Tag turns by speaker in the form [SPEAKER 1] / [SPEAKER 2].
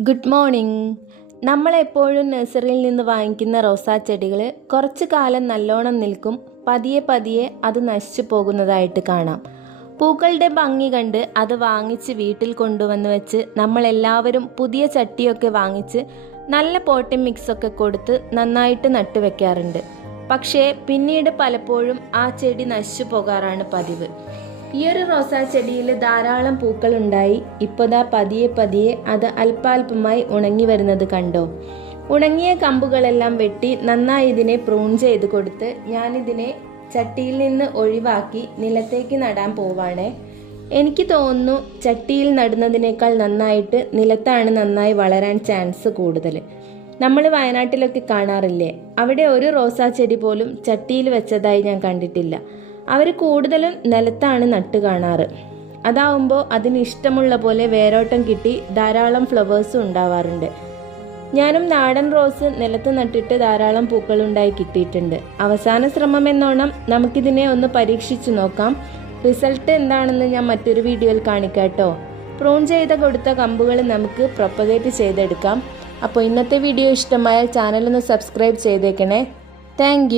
[SPEAKER 1] Good morning. നമ്മളെപ്പോഴും നഴ്സറിയിൽ നിന്ന് വാങ്ങിക്കുന്ന റോസാ ചെടികൾ കുറച്ചു കാലം നല്ലോണം നിൽക്കും പതിയെ പതിയെ അത് നശിച്ചു പോകുന്നതായിട്ട് കാണാം. പൂക്കളുടെ ഭംഗി കണ്ട് അത് വാങ്ങിച്ച് വീട്ടിൽ കൊണ്ടുവന്ന് വെച്ച് നമ്മളെല്ലാവരും പുതിയ ചട്ടിയൊക്കെ വാങ്ങിച്ച് നല്ല പോട്ടിംഗ് മിക്സൊക്കെ കൊടുത്ത് നന്നായിട്ട് നട്ടുവെക്കാറുണ്ട് പക്ഷേ പിന്നീട് പലപ്പോഴും ആ ചെടി നശിച്ചു പോകാറാണ് പതിവ്. ഈ ഒരു റോസാ ചെടിയിൽ ധാരാളം പൂക്കൾ ഉണ്ടായി ഇപ്പോതാ പതിയെ പതിയെ അത് അല്പാൽപമായി ഉണങ്ങി വരുന്നത് കണ്ടോ. ഉണങ്ങിയ കമ്പുകളെല്ലാം വെട്ടി നന്നായി ഇതിനെ പ്രൂൺ ചെയ്ത് കൊടുത്ത് ഞാനിതിനെ ചട്ടിയിൽ നിന്ന് ഒഴിവാക്കി നിലത്തേക്ക് നടാൻ പോവാണേ. എനിക്ക് തോന്നുന്നു ചട്ടിയിൽ നടുന്നതിനേക്കാൾ നന്നായിട്ട് നിലത്താണ് നന്നായി വളരാൻ ചാൻസ് കൂടുതൽ. നമ്മൾ വയനാട്ടിലൊക്കെ കാണാറില്ലേ? അവിടെ ഒരു റോസാ ചെടി പോലും ചട്ടിയിൽ വെച്ചതായി ഞാൻ കണ്ടിട്ടില്ല. അവർ കൂടുതലും നിലത്താണ് നട്ട് കാണാറ്. അതാവുമ്പോൾ അതിന് ഇഷ്ടമുള്ള പോലെ വേരോട്ടം കിട്ടി ധാരാളം ഫ്ലവേഴ്സും ഉണ്ടാവാറുണ്ട്. ഞാനും നാടൻ റോസ് നിലത്ത് നട്ടിട്ട് ധാരാളം പൂക്കളുണ്ടായി കിട്ടിയിട്ടുണ്ട്. അവസാന ശ്രമം എന്നോണം നമുക്കിതിനെ ഒന്ന് പരീക്ഷിച്ചു നോക്കാം. റിസൾട്ട് എന്താണെന്ന് ഞാൻ മറ്റൊരു വീഡിയോയിൽ കാണിക്കാട്ടോ. പ്രൂൺ ചെയ്ത കൊടുത്ത കമ്പുകൾ നമുക്ക് പ്രൊപ്പഗേറ്റ് ചെയ്തെടുക്കാം. അപ്പോൾ ഇന്നത്തെ വീഡിയോ ഇഷ്ടമായാൽ ചാനലൊന്ന് സബ്സ്ക്രൈബ് ചെയ്തേക്കണേ. താങ്ക്